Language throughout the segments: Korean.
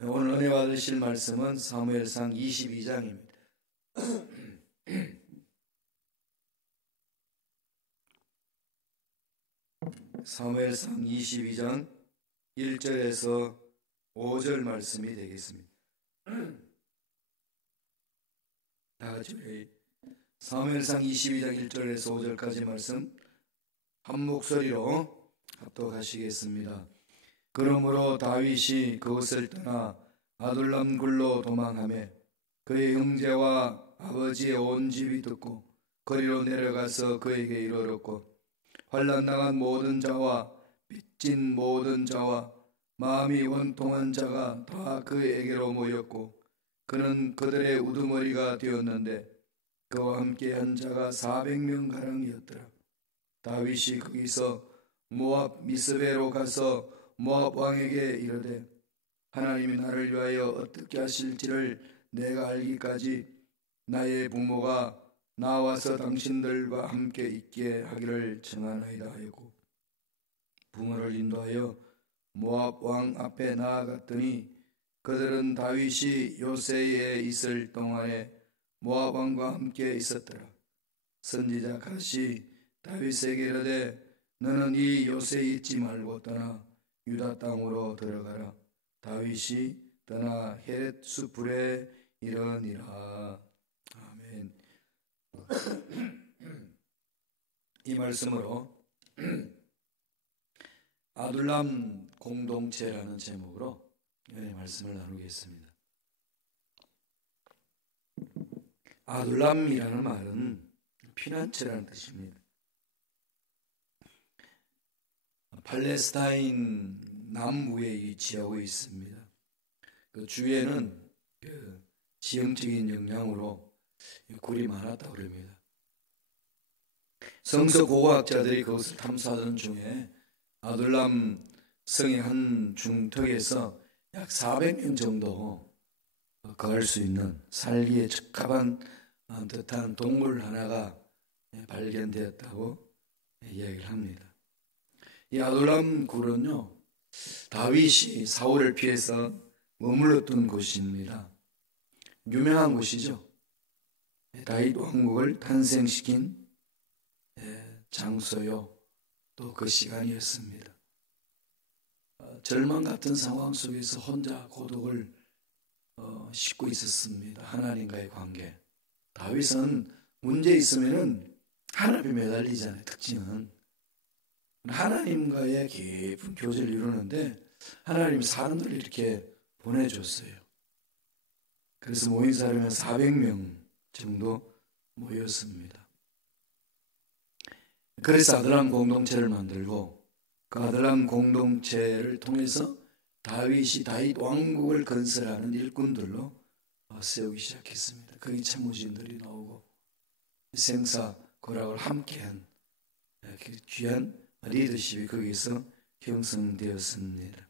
오늘 은혜 받으실 말씀은 사무엘상 22장입니다. 사무엘상 22장 1절에서 5절 말씀이 되겠습니다. 다같이 사무엘상 22장 1절에서 5절까지 말씀 한 목소리로 합독하시겠습니다. 그러므로 다윗이 그곳을 떠나 아둘람 굴로 도망하며 그의 형제와 아버지의 온 집이 듣고 거리로 내려가서 그에게 이르렀고, 환난 당한 모든 자와 빚진 모든 자와 마음이 원통한 자가 다 그에게로 모였고, 그는 그들의 우두머리가 되었는데 그와 함께 한 자가 400명가량이었더라. 다윗이 거기서 모압 미스베로 가서 모압 왕에게 이르되, 하나님이 나를 위하여 어떻게 하실지를 내가 알기까지 나의 부모가 나와서 당신들과 함께 있게 하기를 청하나이다 하였고, 부모를 인도하여 모압 왕 앞에 나아갔더니 그들은 다윗이 요새에 있을 동안에 모압 왕과 함께 있었더라. 선지자 갓이 다윗에게 이르되, 너는 이 요새에 있지 말고 떠나 유다 땅으로 들어가라. 다윗이 떠나 헤렛 수풀에 이르니라. 아멘. 이 말씀으로 아둘람 공동체라는 제목으로 말씀을 나누겠습니다. 아둘람이라는 말은 피난처라는 뜻입니다. 팔레스타인 남부에 위치하고 있습니다. 그 주위에는 지형적인 영향으로 굴이 많았다고 합니다. 성서 고고학자들이 그것을 탐사하던 중에 아둘람 성의 한 중턱에서 약 400명 정도 거할 수 있는 살기에 적합한 듯한 동굴 하나가 발견되었다고 이야기를 합니다. 이 아둘람 굴은요, 다윗이 사울을 피해서 머물렀던 곳입니다. 유명한 곳이죠. 다윗 왕국을 탄생시킨 장소요, 또 그 시간이었습니다. 절망 같은 상황 속에서 혼자 고독을 싣고 있었습니다. 하나님과의 관계. 다윗은 문제 있으면은 하나님에 매달리잖아요. 특징은 하나님과의 깊은 교제를 이루는데 하나님이 사람들을 이렇게 보내줬어요. 그래서 모인 사람이 한 400명 정도 모였습니다. 그래서 아둘람 공동체를 만들고 그 아둘람 공동체를 통해서 다윗이 다윗 왕국을 건설하는 일꾼들로 세우기 시작했습니다. 거기 참모진들이 나오고 생사 고락을 함께한 귀한 리더십이 거기서 형성되었습니다.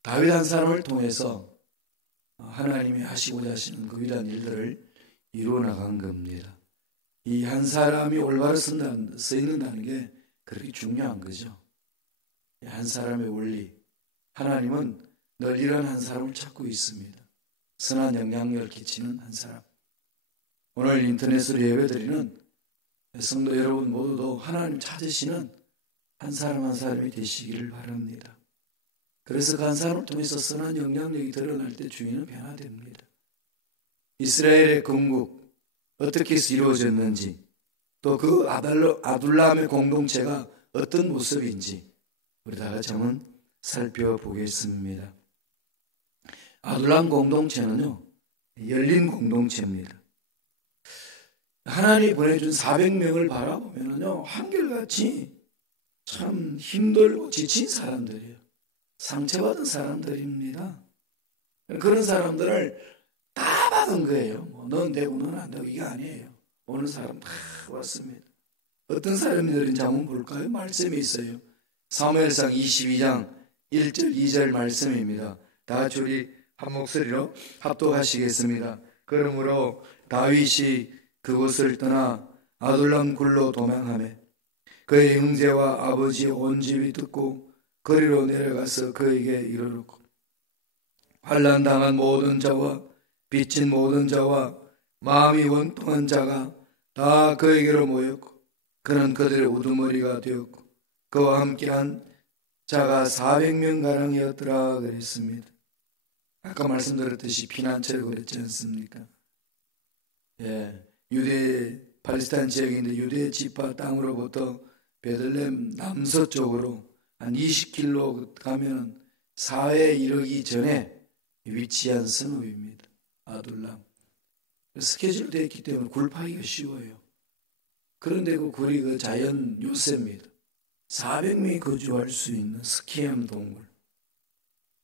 다윗 한 사람을 통해서 하나님이 하시고자 하시는 그 위대한 일들을 이루어 나간 겁니다. 이 한 사람이 올바로 서 있는다는 게 그렇게 중요한 거죠. 한 사람의 원리, 하나님은 늘 이런 한 사람을 찾고 있습니다. 선한 영향력을 끼치는 한 사람. 오늘 인터넷으로 예배드리는 성도 여러분 모두도 하나님 찾으시는 한 사람 한 사람이 되시기를 바랍니다. 그래서 그 한 사람을 통해서 선한 영향력이 드러날 때 주인은 변화됩니다. 이스라엘의 건국 어떻게 해서 이루어졌는지, 또 그 아둘람의 공동체가 어떤 모습인지 우리 다 같이 한번 살펴보겠습니다. 아둘람 공동체는요, 열린 공동체입니다. 하나님이 보내준 400명을 바라보면요, 한결같이 참 힘들고 지친 사람들이에요. 상처받은 사람들입니다. 그런 사람들을 다 받은 거예요. 넌 되고 넌 안 되고 이게 아니에요. 오는 사람 다 왔습니다. 어떤 사람들인지 한번 볼까요? 말씀이 있어요. 사무엘상 22장 1절 2절 말씀입니다. 다 같이 우리 한 목소리로 합독하시겠습니다. 그러므로 다윗이 그곳을 떠나 아둘람 굴로 도망하며 그의 형제와 아버지의 온 집이 듣고 거리로 내려가서 그에게 이르렀고, 환난 당한 모든 자와 빚진 모든 자와 마음이 원통한 자가 다 그에게로 모였고 그는 그들의 우두머리가 되었고 그와 함께한 자가 400명가량이었더라 그랬습니다. 아까 말씀드렸듯이 피난처를 그랬지 않습니까? 예, 유대 팔레스타인 지역인데 유대 지파 땅으로부터 베들레헴 남서쪽으로 한 20km 가면 사회에 이르기 전에 위치한 성읍입니다. 아둘람. 스케줄이 되어 있기 때문에 굴파기가 쉬워요. 그런데 그 굴이 그 자연 요새입니다. 400명이 거주할 수 있는 스키암 동굴.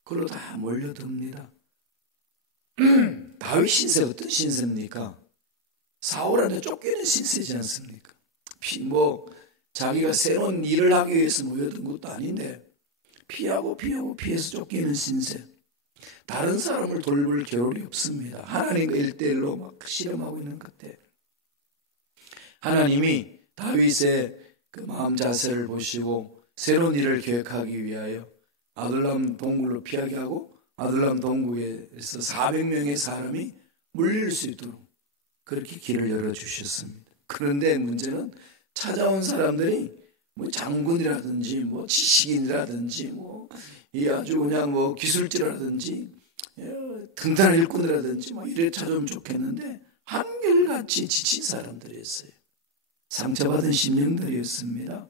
그걸로 다 몰려듭니다. 다윗 신세 어떤 신세입니까? 사울한테 쫓기는 신세지 않습니까? 자기가 새로운 일을 하기 위해서 모여든 것도 아닌데 피해서 쫓기는 신세. 다른 사람을 돌볼 겨를이 없습니다. 하나님과 1대1로 막 실험하고 있는 그때 하나님이 다윗의 그 마음 자세를 보시고 새로운 일을 계획하기 위하여 아둘람 동굴로 피하게 하고 아둘람 동굴에서 400명의 사람이 물릴 수 있도록 그렇게 길을 열어주셨습니다. 그런데 문제는 찾아온 사람들이 장군이라든지 지식인이라든지 이 아주 그냥 기술자라든지 등단한 일꾼이라든지 이래 찾아오면 좋겠는데 한결같이 지친 사람들이었어요. 상처받은 심령들이었습니다.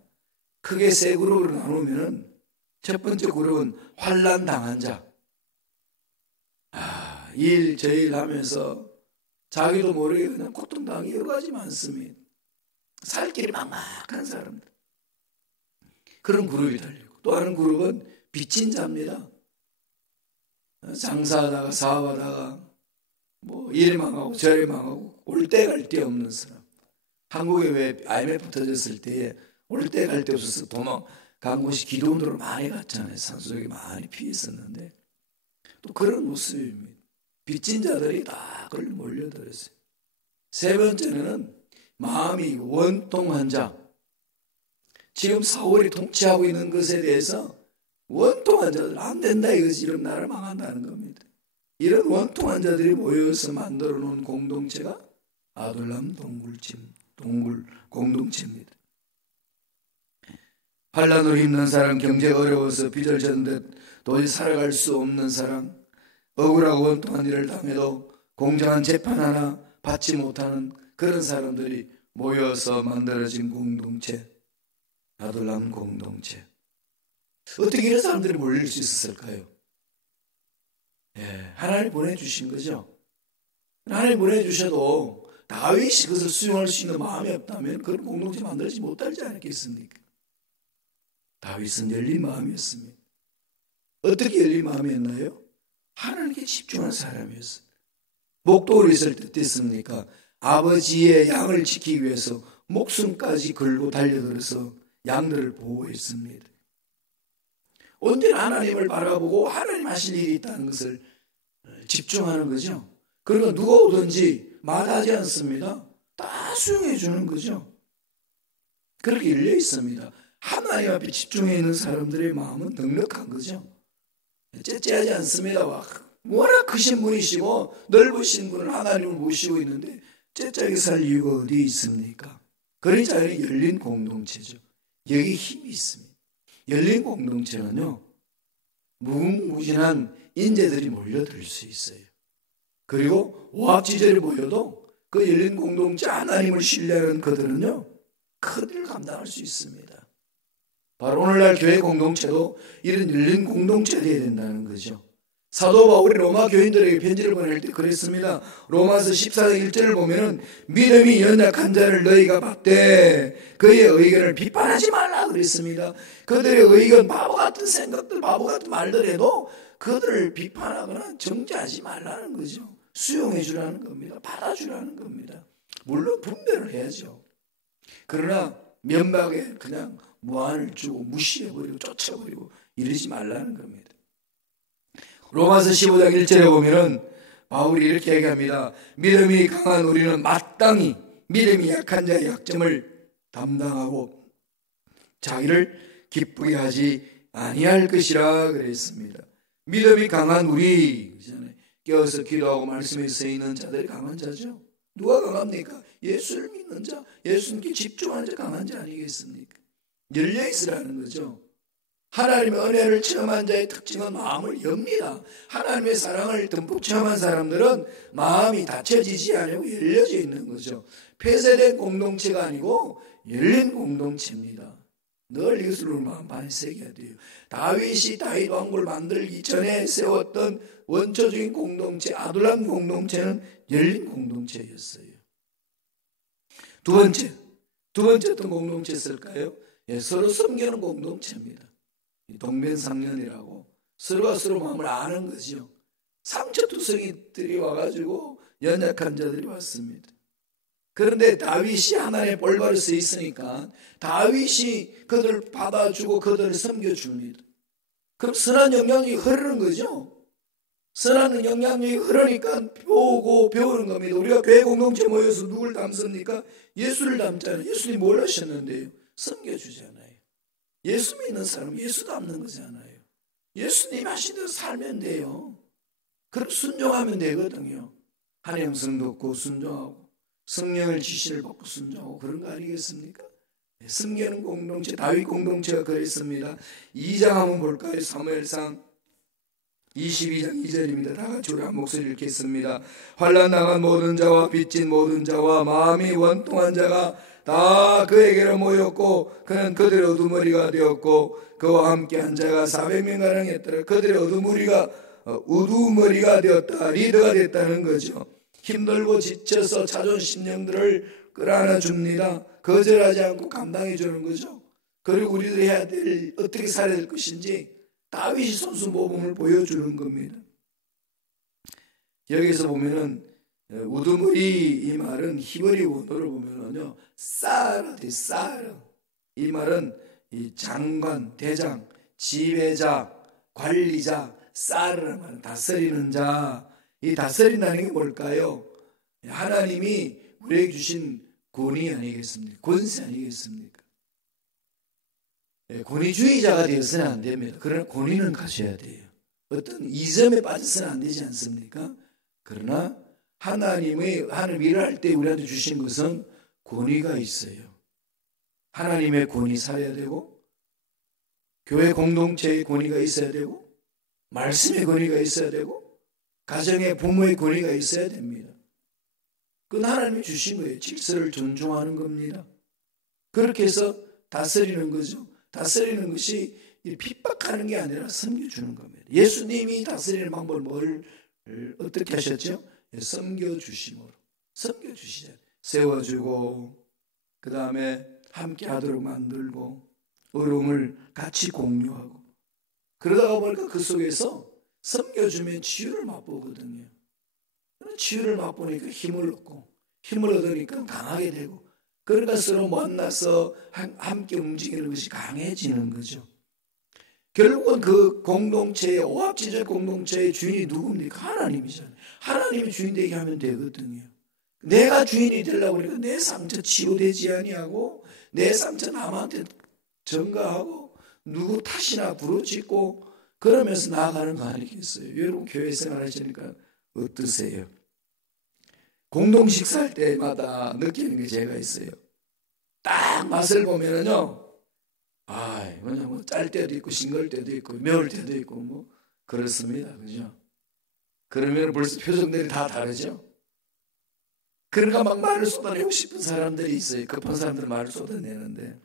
크게 세 그룹으로 나누면 첫 번째 그룹은 환난 당한 자. 저 일 하면서 자기도 모르게 그냥 고통당하기 여러 가지 많습니다. 살 길이 막막한 사람들. 그런 그룹이 달리고 또 다른 그룹은 빚진 자입니다. 장사하다가 사업하다가 이리 망하고 저리 망하고 올 때 갈 데 없는 사람. 한국에 왜 IMF 터졌을 때에 올 때 갈 데 없어서 도망간 곳이 기도원으로 많이 갔잖아요. 산속에 많이 피했었는데 또 그런 모습입니다. 빚진 자들이 다 그걸 몰려들었어요. 세 번째는 마음이 원통한 자. 지금 사울이 통치하고 있는 것에 대해서 원통한 자들 안 된다 이것이 이런 나라 망한다는 겁니다. 이런 원통한 자들이 모여서 만들어 놓은 공동체가 아둘람 동굴 공동체입니다. 환난으로 힘든 사람, 경제가 어려워서 빚을 졌는데 도저히 살아갈 수 없는 사람, 억울하고 원통한 일을 당해도 공정한 재판 하나 받지 못하는 그런 사람들이 모여서 만들어진 공동체, 아둘람 공동체. 어떻게 이런 사람들이 몰릴 수 있었을까요? 하나님 보내주신 거죠. 하나님 보내주셔도 다윗이 그것을 수용할 수 있는 마음이 없다면 그런 공동체 만들지 못하지 않겠습니까? 다윗은 열린 마음이었습니다. 어떻게 열린 마음이었나요? 하나님께 집중한 사람이었어요. 목도를 있을 때 어땠습니까? 아버지의 양을 지키기 위해서 목숨까지 걸고 달려들어서 양들을 보호했습니다. 언제나 하나님을 바라보고 하나님 하실 일이 있다는 것을 집중하는 거죠. 그러니까 누가 오든지 마다하지 않습니다. 다 수용해 주는 거죠. 그렇게 열려 있습니다. 하나님 앞에 집중해 있는 사람들의 마음은 넉넉한 거죠. 째째하지 않습니다. 워낙 크신 분이시고 넓으신 분을 하나님을 모시고 있는데 째째하게 살 이유가 어디 있습니까? 그런 자연이 열린 공동체죠. 여기 힘이 있습니다. 열린 공동체는요, 무궁무진한 인재들이 몰려들 수 있어요. 그리고 오합지졸이 모여도 그 열린 공동체 하나님을 신뢰하는 그들은요, 큰 일을 감당할 수 있습니다. 바로 오늘날 교회 공동체도 이런 열린 공동체가 되어야 된다는 거죠. 사도 바울이 로마 교인들에게 편지를 보낼 때 그랬습니다. 로마서 14장 1절을 보면은 믿음이 연약한 자를 너희가 받되 그의 의견을 비판하지 말라 그랬습니다. 그들의 의견, 바보 같은 생각들, 바보 같은 말들 해도 그들을 비판하거나 정죄하지 말라는 거죠. 수용해 주라는 겁니다. 받아주라는 겁니다. 물론 분별을 해야죠. 그러나 면박에 그냥 무한을 주고 무시해버리고 쫓아버리고 이러지 말라는 겁니다. 로마서 15장 1절에 보면은 바울이 이렇게 얘기합니다. 믿음이 강한 우리는 마땅히 믿음이 약한 자의 약점을 담당하고 자기를 기쁘게 하지 아니할 것이라 그랬습니다. 믿음이 강한 우리, 깨어서 기도하고 말씀에 서 있는 자들이 강한 자죠. 누가 강합니까? 예수를 믿는 자, 예수님께 집중하는 자 강한 자 아니겠습니까? 열려있으라는 거죠. 하나님의 은혜를 체험한 자의 특징은 마음을 엽니다. 하나님의 사랑을 듬뿍 체험한 사람들은 마음이 닫혀지지 않고 열려져 있는 거죠. 폐쇄된 공동체가 아니고 열린 공동체입니다. 늘 이것을 우리 마음 안에 새겨야 돼요. 다윗이 다윗 왕국을 만들기 전에 세웠던 원초적인 공동체, 아둘람 공동체는 열린 공동체였어요. 두 번째 어떤 공동체였을까요? 서로 섬기는 공동체입니다. 동면상련이라고 서로가 서로 마음을 아는 거죠. 상처투성이들이 와가지고 연약한 자들이 왔습니다. 그런데 다윗이 하나님의 볼바로 서 있으니까 다윗이 그들을 받아주고 그들을 섬겨줍니다. 그럼 선한 영향력이 흐르는 거죠. 선한 영향력이 흐르니까 보고 배우는 겁니다. 우리가 교회 공동체 모여서 누굴 닮습니까? 예수를 닮잖아요. 예수님이 뭘 하셨는데요? 섬겨주잖아요. 예수 믿는 사람은 예수 닮는 거잖아요. 예수님 하신 대로 살면 돼요. 그럼 순종하면 되거든요. 하나님 성도 듣고 순종하고 성령을 지시를 받고 순종하고 그런 거 아니겠습니까? 섬기는 공동체, 다윗 공동체가 그랬습니다. 2장 한번 볼까요? 사무엘상 22장 2절입니다. 다 같이 우리 한 목소리 읽겠습니다. 환난 당한 모든 자와 빚진 모든 자와 마음이 원통한 자가 다 그에게로 모였고 그는 그들의 우두머리가 되었고 그와 함께 한 자가 400명가량 했더라. 그들의 우두머리가 되었다. 리더가 됐다는 거죠. 힘들고 지쳐서 찾아온 심령들을 끌어안아 줍니다. 거절하지 않고 감당해 주는 거죠. 그리고 우리들이 해야 될, 어떻게 살아야 될 것인지 다윗이 손수 모범을 보여주는 겁니다. 여기서 보면은 우두머리 이 말은 히브리 원어로 보면은요 사르. 이 말은 이 장관, 대장, 지배자, 관리자, 사르라는 말은 다스리는 자. 이 다스린다는 게 뭘까요? 하나님이 우리에게 주신 권위 아니겠습니까? 권세 아니겠습니까? 권위주의자가 되어서는 안 됩니다. 그러나 권위는 가져야 돼요. 어떤 이점에 빠져서는 안 되지 않습니까? 그러나 하나님 일을 할 때 우리한테 주신 것은 권위가 있어요. 하나님의 권위 살아야 되고 교회 공동체의 권위가 있어야 되고 말씀의 권위가 있어야 되고 가정의 부모의 권위가 있어야 됩니다. 그건 하나님이 주신 거예요. 질서를 존중하는 겁니다. 그렇게 해서 다스리는 거죠. 다스리는 것이 핍박하는 게 아니라 섬겨주는 겁니다. 예수님이 다스리는 방법을 어떻게 하셨죠? 섬겨주심으로. 섬겨주시잖아요. 세워주고 그 다음에 함께 하도록 만들고 어려움을 같이 공유하고 그러다가 보니까 그 속에서 섬겨주면 치유를 맛보거든요. 치유를 맛보니까 힘을 얻고 힘을 얻으니까 강하게 되고 그러니까 서로 만나서 함께 움직이는 것이 강해지는 거죠. 결국은 그 공동체의 오합지절 공동체의 주인이 누굽니까? 하나님이잖아요. 하나님이 주인 되게 하면 되거든요. 내가 주인이 되려고 그러니까 내 상처 치유되지 아니하고 내 상처 남한테 전가하고 누구 탓이나 부르짖고 그러면서 나아가는 거 아니겠어요? 여러분 교회 생활하시니까 어떠세요? 공동 식사할 때마다 느끼는 게 제가 있어요. 딱 맛을 보면은요, 그냥 뭐 짤 때도 있고 싱글 때도 있고 매울 때도 있고 뭐 그렇습니다, 그죠? 그러면 벌써 표정들이 다 다르죠. 그러니까 막 말을 쏟아내고 싶은 사람들이 있어요. 급한 사람들은 말을 쏟아내는데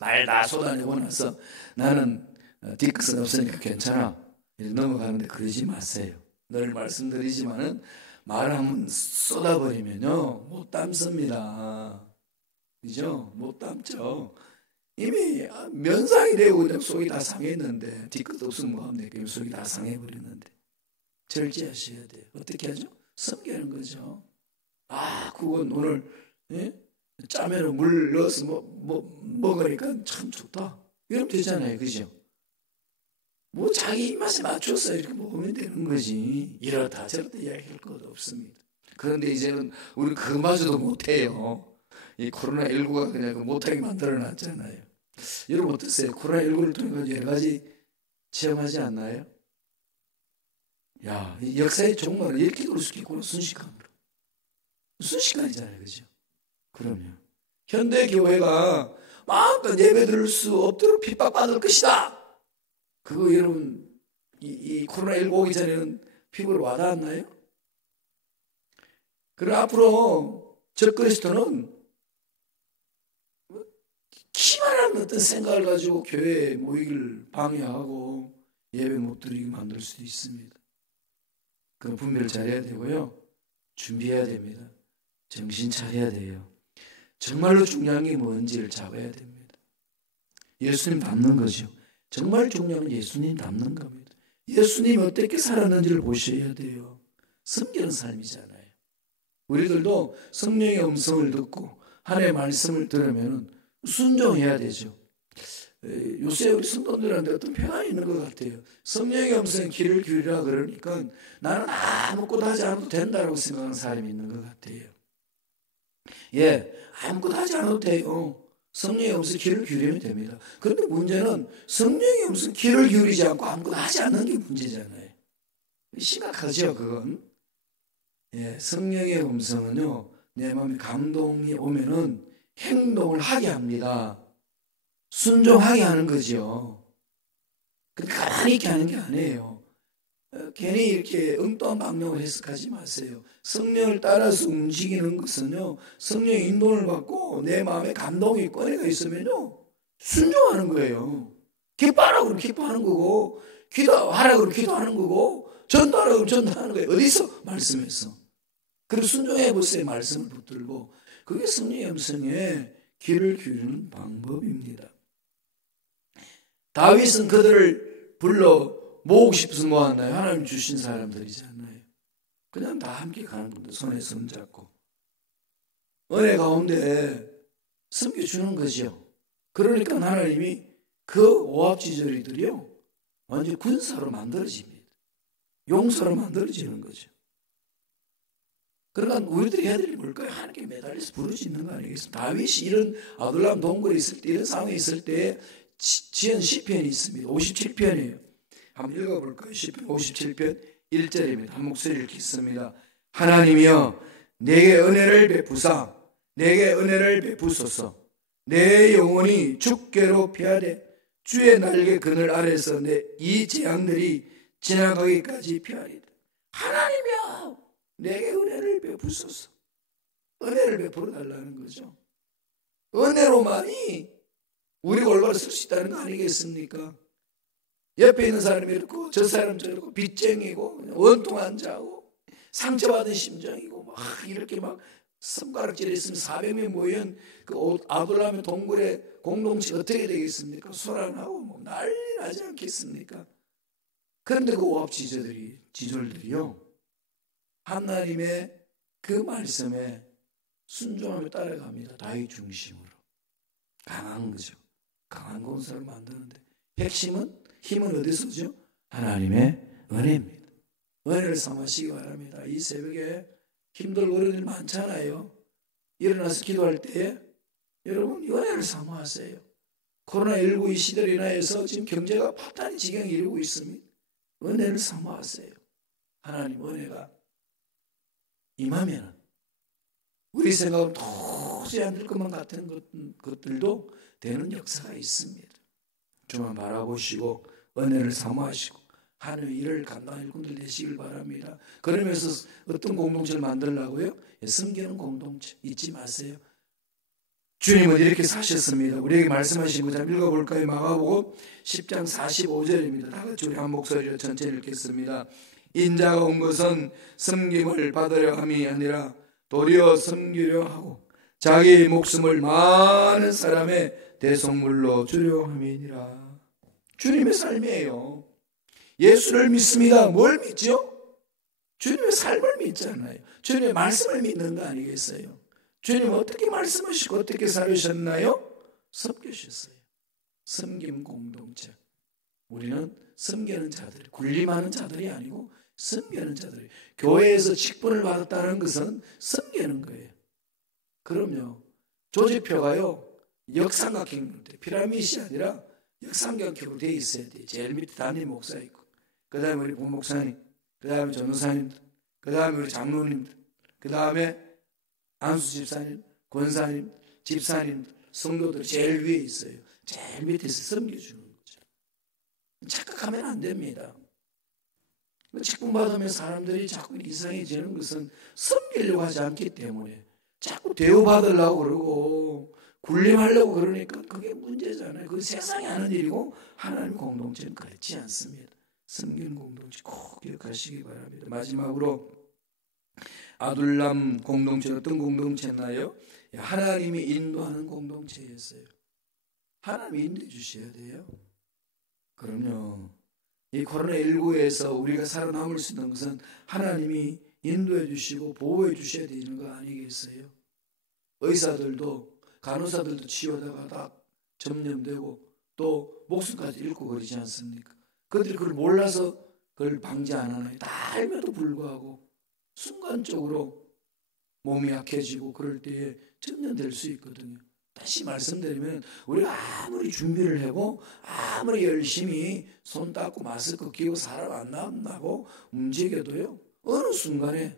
말 다 쏟아내고 나서 나는 뒤끝은 없으니까 괜찮아 넘어가는데 그러지 마세요. 늘 말씀드리지만은 말 한번 쏟아버리면요 못 담습니다. 그죠? 못 담죠. 이미 면상이 되고 그냥 속이 다 상했는데 뒤끝 없으면 뭐하면 될까요? 속이 다 상해버렸는데 절제하셔야 돼요. 어떻게 하죠? 섬기는 거죠. 그건 오늘 짜면은 물 넣어서 먹으니까 참 좋다 이러면 되잖아요. 그죠? 뭐 자기 입맛에 맞춰서 이렇게 먹으면 되는 거지. 이렇다 저렇다 이야기할 것도 없습니다. 그런데 이제는 우리 그마저도 못해요. 이 코로나19가 그냥 못하게 만들어놨잖아요. 여러분 어떠세요? 코로나19를 통해 여러 가지 체험하지 않나요? 야, 이 역사의 종말을 이렇게 그럴 수 있구나. 순식간이잖아요. 그죠? 그럼요. 현대 교회가 마음껏 예배 드릴 수 없도록 핍박받을 것이다. 그거 여러분 이 코로나19 오기 전에는 피부로 와닿았나요? 그럼 앞으로 적그리스도는 기만한 어떤 생각을 가지고 교회에 모이기를 방해하고 예배 못 드리게 만들 수도 있습니다. 그럼 분별을 잘해야 되고요. 준비해야 됩니다. 정신 차려야 돼요. 정말로 중요한 게 뭔지를 잡아야 됩니다. 예수님 닮는 거죠. 정말 중요한 건 예수님 닮는 겁니다. 예수님이 어떻게 살았는지를 보셔야 돼요. 섬기는 삶이잖아요. 우리들도 성령의 음성을 듣고 하나님의 말씀을 들으면 순종해야 되죠. 요새 우리 성도들한테 어떤 편안이 있는 것 같아요. 성령의 음성에 귀를 기울이라 그러니까 나는 아무것도 하지 않아도 된다고 생각하는 사람이 있는 것 같아요. 예, 아무것도 하지 않아도 돼요. 성령의 음성에 귀를 기울이면 됩니다. 그런데 문제는 성령의 음성에 귀를 기울이지 않고 아무것도 하지 않는 게 문제잖아요. 심각하죠, 그건. 예, 성령의 음성은요, 내 마음에 감동이 오면은 행동을 하게 합니다. 순종하게 하는 거죠. 근데 가만히 있게 하는 게 아니에요. 괜히 이렇게 엉뚱한 방향으로 해석하지 마세요. 성령을 따라서 움직이는 것은요, 성령의 인도를 받고 내 마음에 감동이 꺼내가 있으면요, 순종하는 거예요. 기뻐하라고 그러면 기뻐하는 거고, 기도하라고 그러면 기도하는 거고, 전도하라고 그러면 전도하는 거예요. 어디서? 말씀에서. 그리고 순종해 보세요. 말씀을 붙들고. 그게 성령의 음성에 귀를 기울이는 방법입니다. 다윗은 그들을 불러 모으고 싶어서 모았나요? 하나님 주신 사람들이잖아요. 그냥 다 함께 가는 겁니다. 손에 손잡고. 은혜 가운데 섬겨주는 거죠. 그러니까 하나님이 그 오합지졸이들이요, 완전히 군사로 만들어집니다. 용사로 만들어지는 거죠. 그러니까 우리들이 해야 될 일이 뭘까요? 하나님께 매달려서 부르짖는 거 아니겠습니까? 다윗이 이런 아둘람 동굴에 있을 때, 이런 상황에 있을 때 지은 시편이 있습니다. 57편이에요. 한번 읽어볼까요? 시편 57편 1절입니다. 한 목소리 읽겠습니다. 하나님이여, 내게 은혜를 베푸사 내게 은혜를 베푸소서. 내 영혼이 주께로 피하되 주의 날개 그늘 아래서 이 재앙들이 지나가기까지 피하리다. 하나님이여, 내게 은혜를 베푸소서. 은혜를 베풀어 달라는 거죠. 은혜로만이 우리가 올바로 쓸 수 있다는 거 아니겠습니까? 옆에 있는 사람이 이렇고 저 사람 저렇고 빚쟁이고 원통한 자고 상처받은 심정이고 막 이렇게 막 손가락질에 있으면 400명 모인 그 아둘람의 동굴의 공동체 어떻게 되겠습니까? 소란하고 뭐 난리 나지 않겠습니까? 그런데 그 오합지졸들이요, 하나님의 그 말씀에 순종하며 따라갑니다. 다윗 중심으로. 강한 거죠. 강한 군사를 만드는데 힘은 어디서 오죠? 하나님의 은혜입니다. 은혜를 삼으시기 바랍니다. 이 새벽에 힘들고 어려운 일 많잖아요. 일어나서 기도할 때에 여러분 은혜를 삼아하세요. 코로나19 이 시대로 인하여서 지금 경제가 파탄의 지경에 이르고 있습니다. 은혜를 삼아하세요. 하나님 은혜가 임하면 우리 생각은 도저히 안 될 것만 같은 것들도 되는 역사가 있습니다. 주만 바라보시고 은혜를 사모하시고 하나님의 일을 감당할 일꾼들 되시길 바랍니다. 그러면서 어떤 공동체를 만들려고요? 섬기는 공동체 잊지 마세요. 주님은 이렇게 사셨습니다. 우리에게 말씀하신 것 좀 읽어볼까요? 마가복음 10장 45절입니다. 다 같이 우리 한 목소리로 전체를 읽겠습니다. 인자가 온 것은 섬김을 받으려 함이 아니라 도리어 섬기려 하고 자기 목숨을 많은 사람의 대속물로 주려 함이니라. 주님의 삶이에요. 예수를 믿습니다. 뭘 믿죠? 주님의 삶을 믿잖아요. 주님의 말씀을 믿는 거 아니겠어요? 주님 어떻게 말씀하시고 어떻게 살으셨나요? 섬기셨어요. 섬김 공동체. 우리는 섬기는 자들, 군림하는 자들이 아니고 섬기는 자들이. 교회에서 직분을 받았다는 것은 섬기는 거예요. 그럼요, 조직표가요 역삼각형, 피라미드이 아니라 역삼각형으로 되어 있어야 돼요. 제일 밑에 담임 목사 있고, 그 다음에 우리 부목사님, 그 다음에 전도사님들, 그 다음에 우리 장로님들, 그 다음에 안수 집사님, 권사님, 집사님, 성도들 제일 위에 있어요. 제일 밑에서 섬겨주는 거죠. 착각하면 안 됩니다. 직분 받으면 사람들이 자꾸 이상해지는 것은 섬기려고 하지 않기 때문에 자꾸 대우받으려고 그러고 군림하려고 그러니까 그게 문제잖아요. 그게 세상에 하는 일이고 하나님 공동체는 그렇지 않습니다. 섬기는 공동체 꼭 기억하시기 바랍니다. 마지막으로 아둘람 공동체는 어떤 공동체였나요? 하나님이 인도하는 공동체였어요. 하나님이 인도해 주셔야 돼요. 그럼요. 이 코로나19에서 우리가 살아남을 수 있는 것은 하나님이 인도해 주시고 보호해 주셔야 되는 거 아니겠어요? 의사들도 간호사들도 치료하다가 다 점령되고 또 목숨까지 잃고 그러지 않습니까? 그들이 그걸 몰라서 그걸 방지 안 하나요? 다 알면도 불구하고 순간적으로 몸이 약해지고 그럴 때에 점령될 수 있거든요. 다시 말씀드리면 우리가 아무리 준비를 하고 아무리 열심히 손 닦고 마스크 끼고 사람 안 만나고 움직여도요 어느 순간에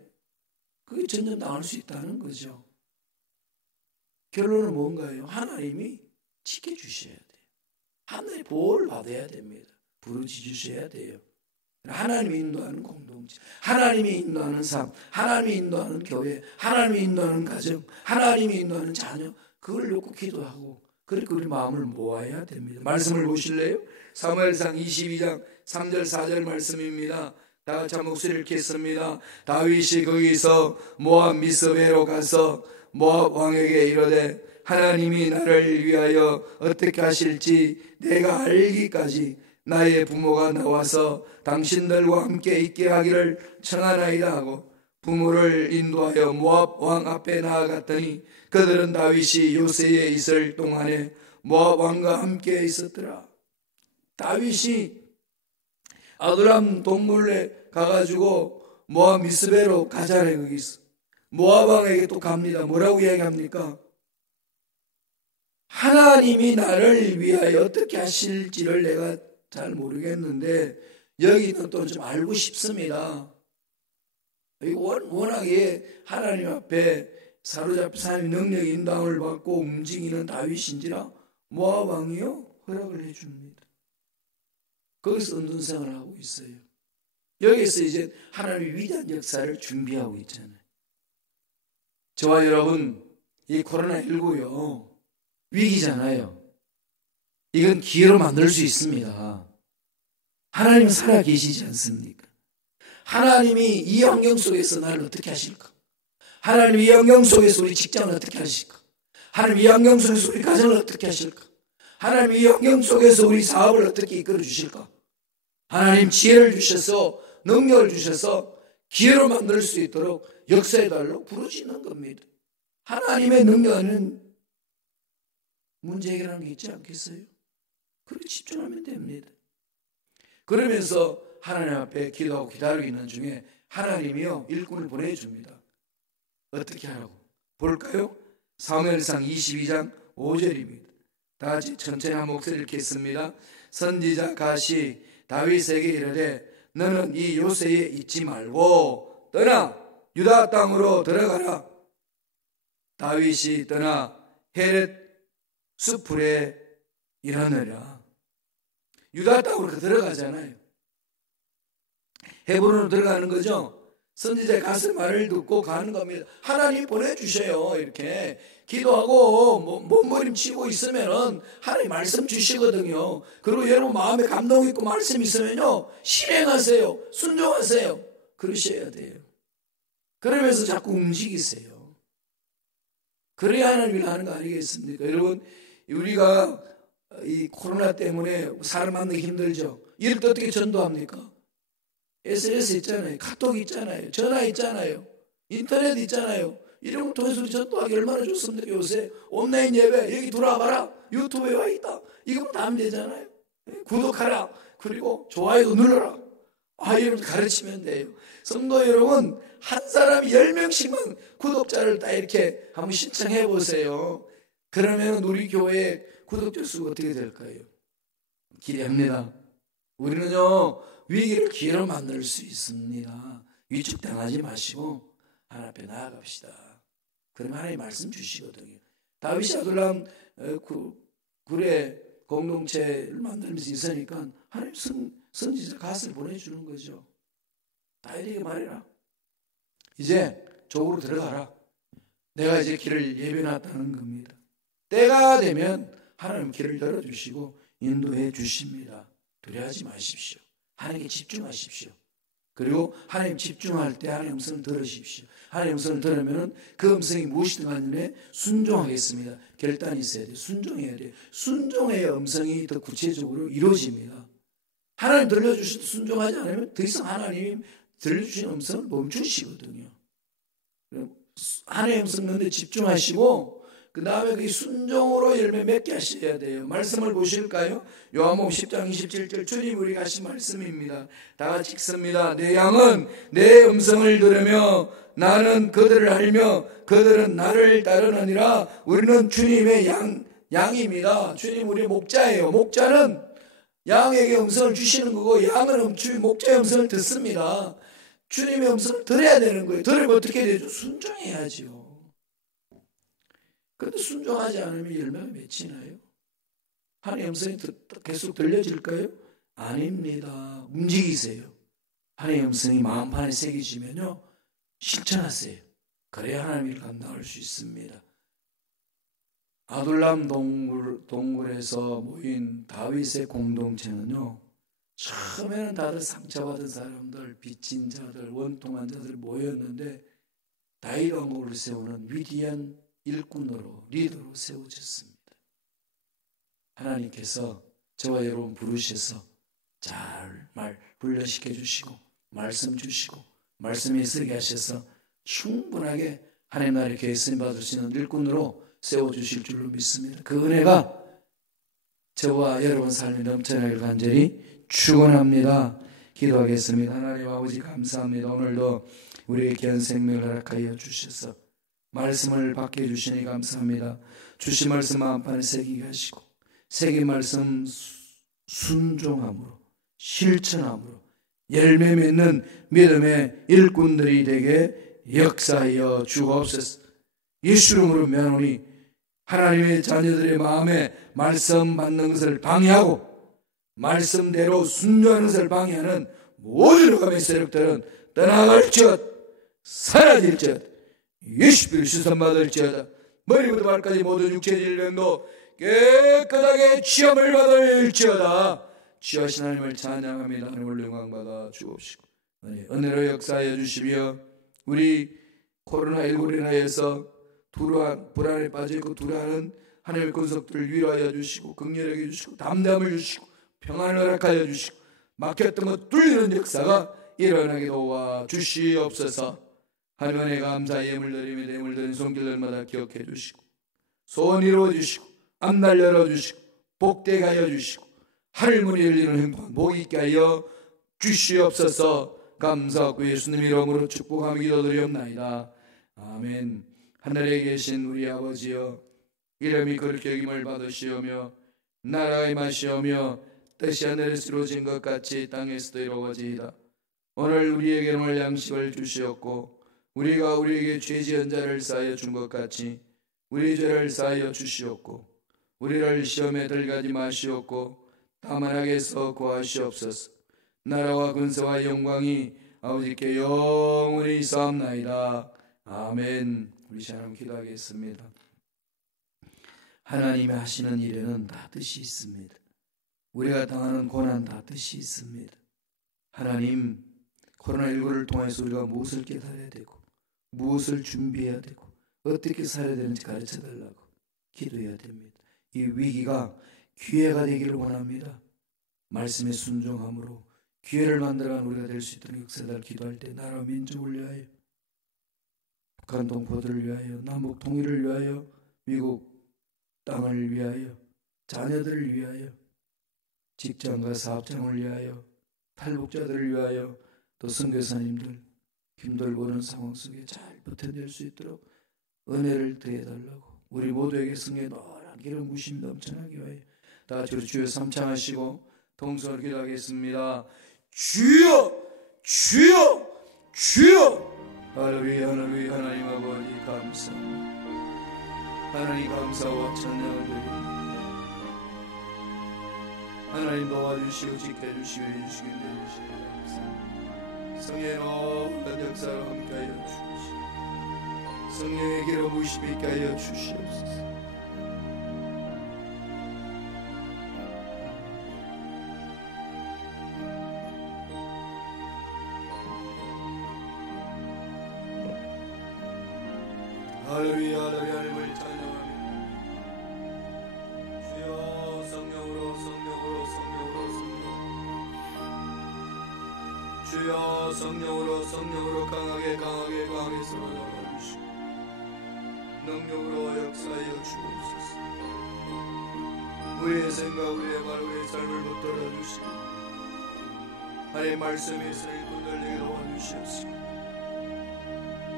그게 전염당할 수 있다는 거죠. 결론은 뭔가요? 하나님이 지켜주셔야 돼요. 하나님의 보호를 받아야 됩니다. 부르짖으셔야 돼요. 하나님이 인도하는 공동체, 하나님이 인도하는 삶, 하나님이 인도하는 교회, 하나님이 인도하는 가정, 하나님이 인도하는 자녀, 그걸 놓고 기도하고 그렇게 우리 마음을 모아야 됩니다. 말씀을 보실래요? 사무엘상 22장 3절 4절 말씀입니다. 다 같이 한 목소리를 켰습니다. 다윗이 거기서 모압 미스베로 가서 모압 왕에게 이르되 하나님이 나를 위하여 어떻게 하실지 내가 알기까지 나의 부모가 나와서 당신들과 함께 있게 하기를 청하나이다 하고 부모를 인도하여 모압 왕 앞에 나아갔더니 그들은 다윗이 요새에 있을 동안에 모압 왕과 함께 있었더라. 다윗이 아둘람 동굴에 가가지고 모압 미스베로 가자래. 거기서 모압 왕에게 또 갑니다. 뭐라고 이야기합니까? 하나님이 나를 위하여 어떻게 하실지를 내가 잘 모르겠는데 여기는 또 좀 알고 싶습니다. 워낙에 하나님 앞에 사로잡힌 사람의 능력 인도함을 받고 움직이는 다윗인지라 모압 왕이요 허락을 해줍니다. 거기서 은둔생활을 하고 있어요. 여기서 이제 하나님의 위대한 역사를 준비하고 있잖아요. 저와 여러분, 이 코로나19요 위기잖아요. 이건 기회로 만들 수 있습니다. 하나님은 살아계시지 않습니까? 하나님이 이 환경 속에서 나를 어떻게 하실까? 하나님 이 환경 속에서 우리 직장을 어떻게 하실까? 하나님 이 환경 속에서 우리 가정을 어떻게 하실까? 하나님 이 환경 속에서 우리 사업을 어떻게 이끌어 주실까? 하나님 지혜를 주셔서 능력을 주셔서 기회로 만들 수 있도록 역사해달라고 부르시는 겁니다. 하나님의 능력은 문제 해결하는 게 있지 않겠어요? 그렇게 집중하면 됩니다. 그러면서 하나님 앞에 기도하고 기다리고 있는 중에 하나님이요 일꾼을 보내줍니다. 어떻게 하라고? 볼까요? 사무엘상 22장 5절입니다. 다 같이 천천히 한 목소리를 읽겠습니다. 선지자 갓이 다윗에게 이르되 너는 이 요새에 있지 말고 떠나 유다 땅으로 들어가라. 다윗이 떠나 헤렛 수풀에 일하느라. 유다 땅으로 들어가잖아요. 헤브론으로 들어가는 거죠. 선지자의 가슴 말을 듣고 가는 겁니다. 하나님이 보내주셔요. 이렇게 기도하고 몸부림치고 있으면은 하나님 말씀 주시거든요. 그리고 여러분 마음에 감동 있고 말씀 있으면요 실행하세요. 순종하세요. 그러셔야 돼요. 그러면서 자꾸 움직이세요. 그래야 하나님이 하는 거 아니겠습니까? 여러분 우리가 이 코로나 때문에 사람 만나기 힘들죠. 이럴 때 어떻게 전도합니까? SNS 있잖아요. 카톡 있잖아요. 전화 있잖아요. 인터넷 있잖아요. 이런 걸 통해서 우리 전도하기 얼마나 좋습니까? 요새 온라인 예배 여기 들어와봐라. 유튜브에 와 있다. 이거면 다 하면 되잖아요. 구독하라. 그리고 좋아요도 눌러라. 여러분 가르치면 돼요. 성도 여러분 한 사람이 10명씩만 구독자를 다 이렇게 한번 신청해 보세요. 그러면 우리 교회 구독자 수가 어떻게 될까요? 기대합니다. 우리는요 위기를 기회로 만들 수 있습니다. 위축당하지 마시고 하나님 앞에 나아갑시다. 그러면 하나님 말씀 주시거든요. 다윗이 아둘람 굴의 공동체를 만들면서 있으니까 하나님 선지자 갓을 보내주는 거죠. 다윗에게 말해라. 이제 족으로 들어가라. 내가 이제 길을 예비해놨다는 겁니다. 때가 되면 하나님 길을 열어주시고 인도해 주십니다. 두려워하지 마십시오. 하나님께 집중하십시오. 그리고 하나님 집중할 때 하나님 음성을 들으십시오. 하나님 음성을 들으면 그 음성이 무엇이든 간에 순종하겠습니다. 결단이 있어야 돼요. 순종해야 돼요. 순종해야 음성이 더 구체적으로 이루어집니다. 하나님 들려주셔도 순종하지 않으면 더 이상 하나님 들려주신 음성을 멈추시거든요. 하나님의 음성 듣는데 집중하시고 그 다음에 그 순종으로 열매 맺게 하셔야 돼요. 말씀을 보실까요? 요한복음 10장 27절 주님 우리가 하신 말씀입니다. 다 같이 읽습니다. 내 양은 내 음성을 들으며 나는 그들을 알며 그들은 나를 따르느니라. 우리는 주님의 양입니다. 주님 우리의 목자예요. 목자는 양에게 음성을 주시는 거고 양은 목자의 음성을 듣습니다. 주님의 음성을 들어야 되는 거예요. 들으면 어떻게 되죠? 순종해야죠. 그런데 순종하지 않으면 열매가 맺히나요? 하나님의 음성이 계속 들려질까요? 아닙니다. 움직이세요. 하나님의 음성이 마음판에 새기시면요 실천하세요. 그래야 하나님을 감당할 수 있습니다. 아둘람 동굴에서 모인 다윗의 공동체는요 처음에는 다들 상처받은 사람들, 빚진 자들, 원통한 자들 모였는데 다윗 왕국을 세우는 위대한 일꾼으로 리더로 세워졌습니다. 하나님께서 저와 여러분 부르셔서 잘 훈련시켜 주시고 말씀 주시고 말씀에 서게 하셔서 충분하게 하나님 나라의 교회 쓰임 받을 수 있는 일꾼으로 세워주실 줄로 믿습니다. 그 은혜가 저와 여러분 삶에 넘쳐나길 간절히 축원합니다. 기도하겠습니다. 하나님 아버지 감사합니다. 오늘도 우리에게 귀한 생명을 허락하여 주셔서 말씀을 받게 해주시니 감사합니다. 주신 말씀 마음판에 새기게 하시고 새긴 말씀 순종함으로 실천함으로 열매 맺는 믿음의 일꾼들이 되게 역사하여 주옵소서. 예수 이름으로 명하노니 하나님의 자녀들의 마음에 말씀 받는 것을 방해하고 말씀대로 순종하는 것을 방해하는 모든 흑암의 세력들은 떠나갈지어다 사라질지어다 예수를 수선받을지어다 머리부터 발까지 모든 육체 질병도 깨끗하게 치험을 받을지어다. 주하신 하나님을 찬양합니다. 하나님을 영광받아 주옵시고 은혜로 역사하여 주시며 우리 코로나19로 인하여서 불안에 빠져있고 두려워하는 하나님의 권속들을 위로하여 주시고 긍휼하게 해주시고 담대함을 주시고 평안을 허락하여 주시고 막혔던 것 뚫리는 역사가 일어나게 도와 주시옵소서. 하나님 은혜 감사의 예물 드리며 예물 드린 손길들마다 기억해 주시고 소원 이루어 주시고 앞날 열어 주시고 복되게 하여 주시고 하늘문이 열리는 행복 복 있게 하여 주시옵소서. 감사하고 예수님 이름으로 축복하며 기도드리옵나이다. 아멘. 하늘에 계신 우리 아버지여 이름이 그렇게 여김을 받으시오며 나라가 임하시오며 뜻이 하늘에서 이루어진 것 같이 땅에서도 이루어지이다. 오늘 우리에게 오늘 양식을 주시옵고 우리가 우리에게 죄 지은 자를 사하여 준 것 같이 우리 죄를 사하여 주시옵고 우리를 시험에 들게 마시옵고 다만 악에서 구하시옵소서. 나라와 근세와 영광이 아버지께 영원히 있사옵나이다. 아멘. 우리 하나님 기도하겠습니다. 하나님이 하시는 일에는 다 뜻이 있습니다. 우리가 당하는 고난 다 뜻이 있습니다. 하나님 코로나19를 통해서 우리가 무엇을 깨달아야 되고 무엇을 준비해야 되고 어떻게 살아야 되는지 가르쳐달라고 기도해야 됩니다. 이 위기가 기회가 되기를 원합니다. 말씀에 순종함으로 기회를 만들어가는 우리가 될 수 있도록 역사를 기도할 때 나라 민족을 위하여 북한 동포들을 위하여 남북 통일을 위하여 미국 땅을 위하여 자녀들을 위하여 직장과 사업장을 위하여 탈북자들을 위하여 또 선교사님들 힘들고 오는 상황 속에 잘 버텨낼 수 있도록 은혜를 더해달라고 우리 모두에게 성령의 노란 기름 부심이 넘쳐나게 하여 다 같이 주여 삼창하시고 통성을 기도하겠습니다. 주여 주여 주여. 할렐루야 할렐루야. 하나님 아버지 감사합니다. 하나님 감사와 찬양을 드립니다. 하나님 도와주시고 지켜주시고 해주시기 내주시기 감사합니다. 성령의 놀라운 역사를 함께하여 주시옵소서. 성령의 기름 부으심이 있게 하여 주시옵소서. 할렐루야 할렐루야. 하나님을 찬양합니다. 주여 성령으로 성령으로 성령으로 성령 주여 성령으로 성령으로 강하게 강하게 강하게 살아나가 주시고 능력으로 역사하여 주옵소서. 우리의 생각 우리의 말 우리의 삶을 붙들어 주시고 하나님의 말씀에 있어 일꾼들에게 도와주시옵시고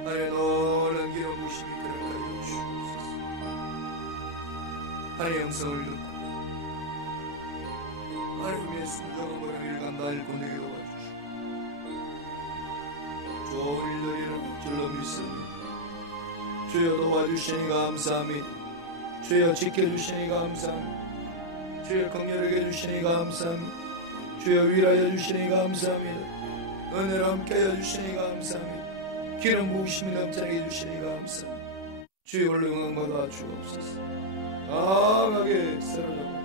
하나님의 놀라운 기름 부으심이 그렇게 주옵소서. 하나님의 영성을 듣고 하나님의 순종한 걸음을 간다 일꾼에게 도와주시고 좋은 일들이 일어날 줄로 믿습니다. 주여 도와주시니 감사합니다. 주여 지켜주시니 감사합니다. 주여 긍휼하게 해주시니 감사합니다. 주여 위로하여 주시니 감사합니다. 은혜를 함께하여 주시니 감사합니다. 기름 부으심이 넘쳐나게 해주시니 감사합니다. 주의 올라 영광 받아 주옵소서. 강하게 사랑하고